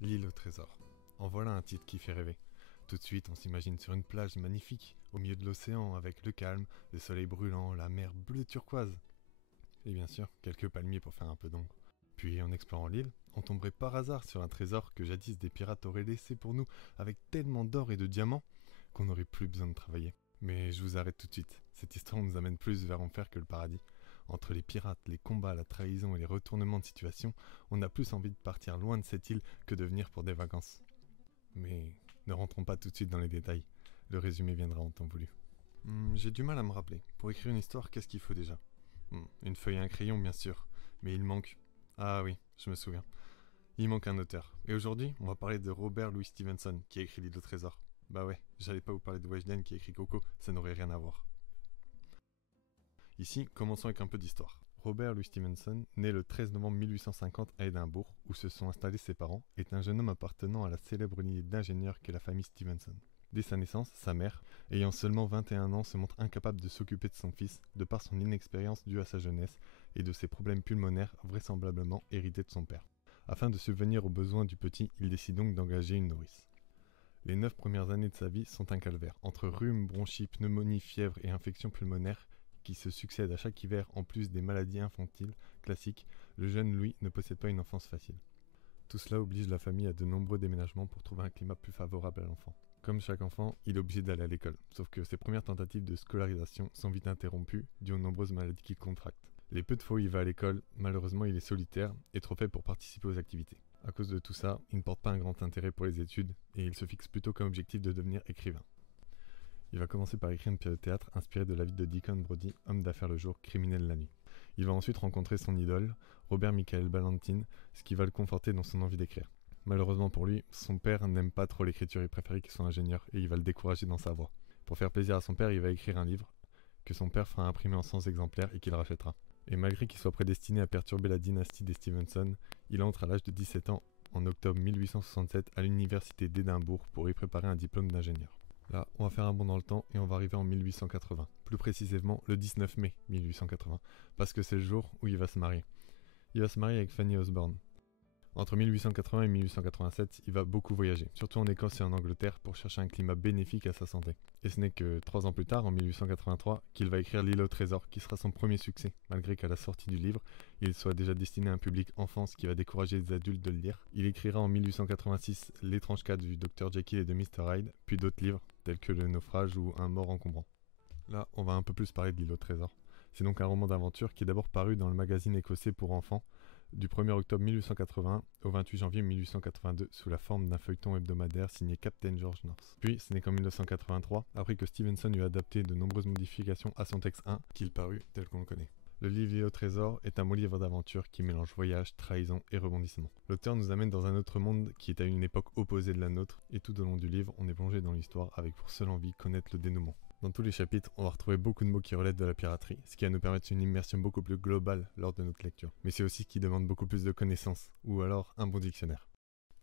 L'île au trésor. En voilà un titre qui fait rêver. Tout de suite, on s'imagine sur une plage magnifique, au milieu de l'océan, avec le calme, le soleil brûlant, la mer bleue turquoise. Et bien sûr, quelques palmiers pour faire un peu d'ombre. Puis, en explorant l'île, on tomberait par hasard sur un trésor que jadis des pirates auraient laissé pour nous, avec tellement d'or et de diamants, qu'on n'aurait plus besoin de travailler. Mais je vous arrête tout de suite. Cette histoire nous amène plus vers enfer que le paradis. Entre les pirates, les combats, la trahison et les retournements de situation, on a plus envie de partir loin de cette île que de venir pour des vacances. Mais ne rentrons pas tout de suite dans les détails. Le résumé viendra en temps voulu. J'ai du mal à me rappeler. Pour écrire une histoire, qu'est-ce qu'il faut déjà? Une feuille et un crayon, bien sûr. Mais il manque... Ah oui, je me souviens. Il manque un auteur. Et aujourd'hui, on va parler de Robert Louis Stevenson, qui a écrit L'île au trésor. Bah ouais, j'allais pas vous parler de Weshden qui a écrit Coco, ça n'aurait rien à voir. Ici, commençons avec un peu d'histoire. Robert Louis Stevenson, né le 13 novembre 1850 à Édimbourg, où se sont installés ses parents, est un jeune homme appartenant à la célèbre lignée d'ingénieurs qu'est la famille Stevenson. Dès sa naissance, sa mère, ayant seulement 21 ans, se montre incapable de s'occuper de son fils, de par son inexpérience due à sa jeunesse et de ses problèmes pulmonaires vraisemblablement hérités de son père. Afin de subvenir aux besoins du petit, il décide donc d'engager une nourrice. Les 9 premières années de sa vie sont un calvaire, entre rhume, bronchite, pneumonie, fièvre et infections pulmonaires qui se succèdent à chaque hiver en plus des maladies infantiles classiques. Le jeune Louis ne possède pas une enfance facile. Tout cela oblige la famille à de nombreux déménagements pour trouver un climat plus favorable à l'enfant. Comme chaque enfant, il est obligé d'aller à l'école, sauf que ses premières tentatives de scolarisation sont vite interrompues dues aux nombreuses maladies qu'il contracte. Les peu de fois où il va à l'école, malheureusement il est solitaire et trop faible pour participer aux activités. À cause de tout ça, il ne porte pas un grand intérêt pour les études et il se fixe plutôt comme objectif de devenir écrivain. Il va commencer par écrire une pièce de théâtre inspirée de la vie de Deacon Brodie, homme d'affaires le jour, criminel la nuit. Il va ensuite rencontrer son idole, Robert Michael Ballantine, ce qui va le conforter dans son envie d'écrire. Malheureusement pour lui, son père n'aime pas trop l'écriture et préfère qu'il soit ingénieur et il va le décourager dans sa voie. Pour faire plaisir à son père, il va écrire un livre que son père fera imprimer en 100 exemplaires et qu'il rachètera. Et malgré qu'il soit prédestiné à perturber la dynastie des Stevenson, il entre à l'âge de 17 ans, en octobre 1867, à l'université d'Édimbourg pour y préparer un diplôme d'ingénieur. Là, on va faire un bond dans le temps et on va arriver en 1880, plus précisément le 19 mai 1880, parce que c'est le jour où il va se marier. Il va se marier avec Fanny Osborne. Entre 1880 et 1887, il va beaucoup voyager, surtout en Écosse et en Angleterre, pour chercher un climat bénéfique à sa santé. Et ce n'est que 3 ans plus tard, en 1883, qu'il va écrire L'île au trésor, qui sera son premier succès, malgré qu'à la sortie du livre, il soit déjà destiné à un public enfant, ce qui va décourager les adultes de le lire. Il écrira en 1886 L'étrange cas du Dr Jekyll et de Mr Hyde, puis d'autres livres, tels que Le naufrage ou Un mort encombrant. Là, on va un peu plus parler de L'île au trésor. C'est donc un roman d'aventure qui est d'abord paru dans le magazine écossais pour enfants, du 1er octobre 1881 au 28 janvier 1882 sous la forme d'un feuilleton hebdomadaire signé Captain George North. Puis, ce n'est qu'en 1983, après que Stevenson eut adapté de nombreuses modifications à son texte 1, qu'il parut tel qu'on le connaît. Le livre L'île au trésor est un beau livre d'aventure qui mélange voyage, trahison et rebondissement. L'auteur nous amène dans un autre monde qui est à une époque opposée de la nôtre, et tout au long du livre, on est plongé dans l'histoire avec pour seule envie connaître le dénouement. Dans tous les chapitres, on va retrouver beaucoup de mots qui relèvent de la piraterie, ce qui va nous permettre une immersion beaucoup plus globale lors de notre lecture. Mais c'est aussi ce qui demande beaucoup plus de connaissances, ou alors un bon dictionnaire.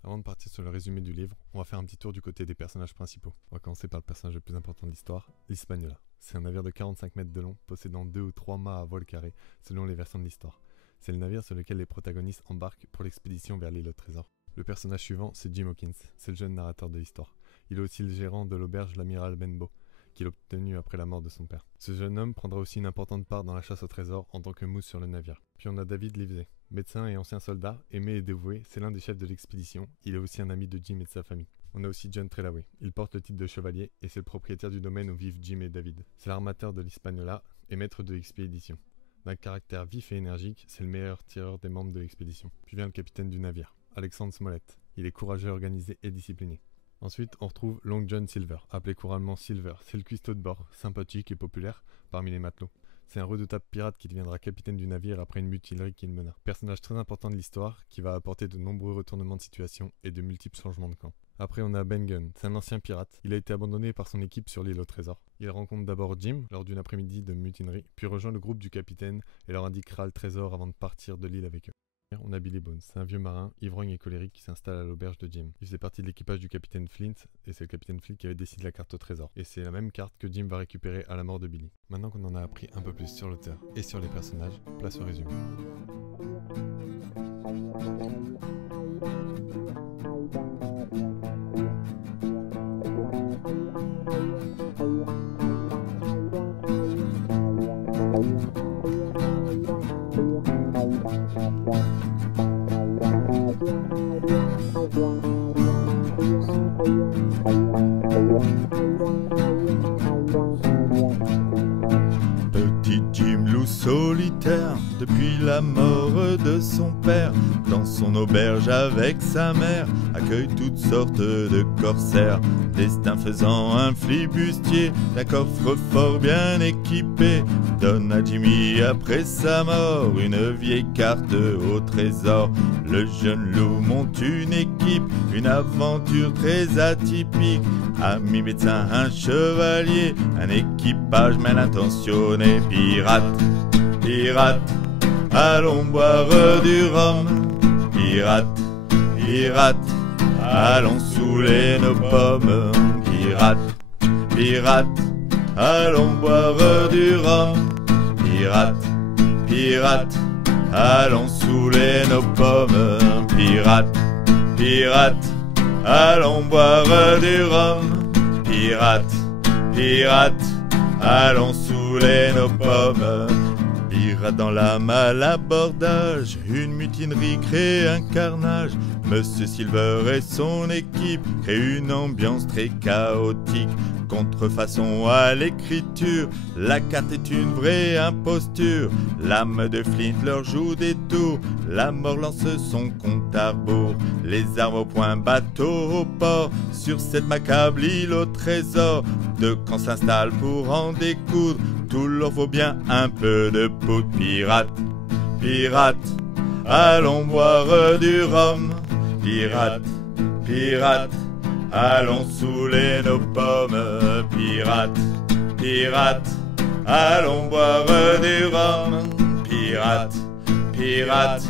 Avant de partir sur le résumé du livre, on va faire un petit tour du côté des personnages principaux. On va commencer par le personnage le plus important de l'histoire, l'Hispaniola. C'est un navire de 45 mètres de long, possédant 2 ou 3 mâts à voile carré, selon les versions de l'histoire. C'est le navire sur lequel les protagonistes embarquent pour l'expédition vers l'île au trésor. Le personnage suivant, c'est Jim Hawkins, c'est le jeune narrateur de l'histoire. Il est aussi le gérant de l'auberge L'Amiral Benbow, qu'il a obtenu après la mort de son père. Ce jeune homme prendra aussi une importante part dans la chasse au trésor en tant que mousse sur le navire. Puis on a David Livesey, médecin et ancien soldat, aimé et dévoué, c'est l'un des chefs de l'expédition, il est aussi un ami de Jim et de sa famille. On a aussi John Trelaway, il porte le titre de chevalier et c'est le propriétaire du domaine où vivent Jim et David. C'est l'armateur de l'Hispaniola et maître de l'expédition. D'un caractère vif et énergique, c'est le meilleur tireur des membres de l'expédition. Puis vient le capitaine du navire, Alexandre Smollett. Il est courageux, organisé et discipliné. Ensuite, on retrouve Long John Silver, appelé couramment Silver. C'est le cuistot de bord, sympathique et populaire parmi les matelots. C'est un redoutable pirate qui deviendra capitaine du navire après une mutinerie qu'il mena. Personnage très important de l'histoire qui va apporter de nombreux retournements de situation et de multiples changements de camp. Après, on a Ben Gunn, c'est un ancien pirate. Il a été abandonné par son équipe sur l'île au trésor. Il rencontre d'abord Jim lors d'une après-midi de mutinerie, puis rejoint le groupe du capitaine et leur indiquera le trésor avant de partir de l'île avec eux. On a Billy Bones, c'est un vieux marin, ivrogne et colérique qui s'installe à l'auberge de Jim. Il faisait partie de l'équipage du capitaine Flint, et c'est le capitaine Flint qui avait décidé la carte au trésor. Et c'est la même carte que Jim va récupérer à la mort de Billy. Maintenant qu'on en a appris un peu plus sur l'auteur et sur les personnages, place au résumé. depuis la mort de son père. Dans son auberge avec sa mère, accueille toutes sortes de corsaires. Destin faisant un flibustier d'un coffre-fort bien équipé, donne à Jimmy après sa mort une vieille carte au trésor. Le jeune loup monte une équipe, une aventure très atypique. Ami médecin, un chevalier, un équipage mal intentionné. Pirate, pirate, allons boire du rhum. Pirate, pirate, allons saouler nos pommes. Pirate, pirate, allons boire du rhum. Pirate, pirate, allons saouler nos pommes. Pirate, pirate, allons boire du rhum. Pirate, pirate, allons saouler nos pommes. Pirate dans la malle à l'abordage, une mutinerie crée un carnage. Monsieur Silver et son équipe créent une ambiance très chaotique. Contrefaçon à l'écriture, la carte est une vraie imposture. L'âme de Flint leur joue des tours, la mort lance son compte à rebours. Les armes au point, bateau au port, sur cette macabre île au trésor. Deux camps s'installent pour en découdre, tout leur vaut bien un peu de poudre. Pirate, pirate, allons boire du rhum. Pirate, pirate, allons saouler nos pommes. Pirate, pirate, allons boire du rhum. Pirate, pirate,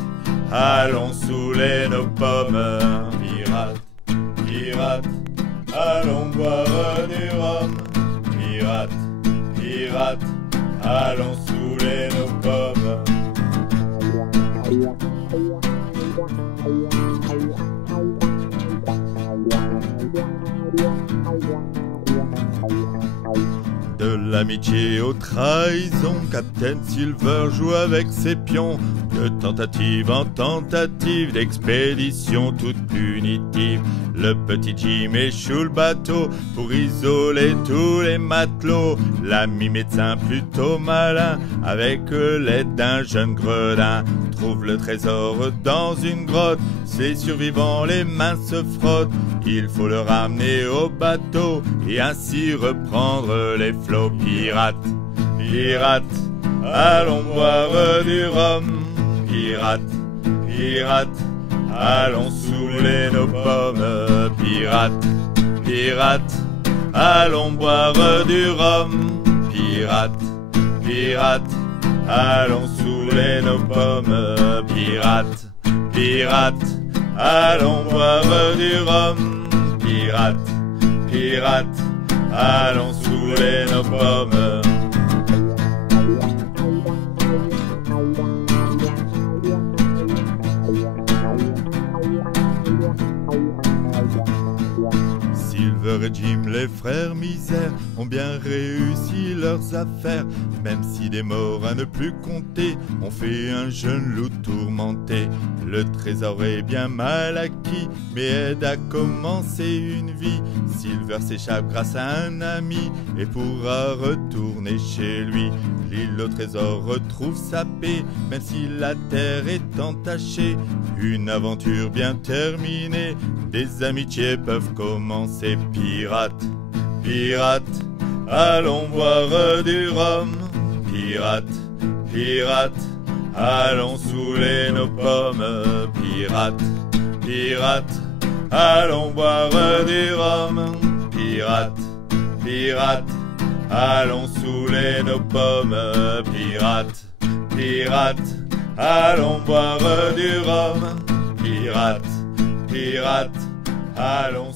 allons saouler nos pommes. Pirate, pirate, allons boire du rhum. Pirate, pirate, allons saouler nos pommes. De l'amitié aux trahisons, Captain Silver joue avec ses pions. De tentative en tentative, d'expédition toute punitive. Le petit Jim échoue le bateau pour isoler tous les matelots. L'ami médecin plutôt malin, avec l'aide d'un jeune gredin, trouve le trésor dans une grotte. Ses survivants, les mains se frottent. Il faut le ramener au bateau et ainsi reprendre les flots. Pirate, pirate, allons boire du rhum. Pirate, pirate, allons saouler nos pommes. Pirate, pirate, allons boire du rhum. Pirate, pirate, allons saouler nos pommes. Pirate, pirate, allons boire du rhum. Pirate, pirate, allons saouler nos pommes. Silver et Jim, les frères misères, ont bien réussi leurs affaires. Même si des morts à ne plus compter ont fait un jeune loup tourmenté. Le trésor est bien mal acquis, mais aide à commencer une vie. Silver s'échappe grâce à un ami et pourra retourner chez lui. L'île au trésor retrouve sa paix, même si la terre est entachée. Une aventure bien terminée, des amitiés peuvent commencer. Pirate, pirate, allons boire du rhum. Pirate, pirate, allons saouler nos pommes. Pirate, pirate, allons boire du rhum. Pirate, pirate, allons saouler nos pommes. Pirate, pirate, allons boire du rhum. Pirate, pirate, allons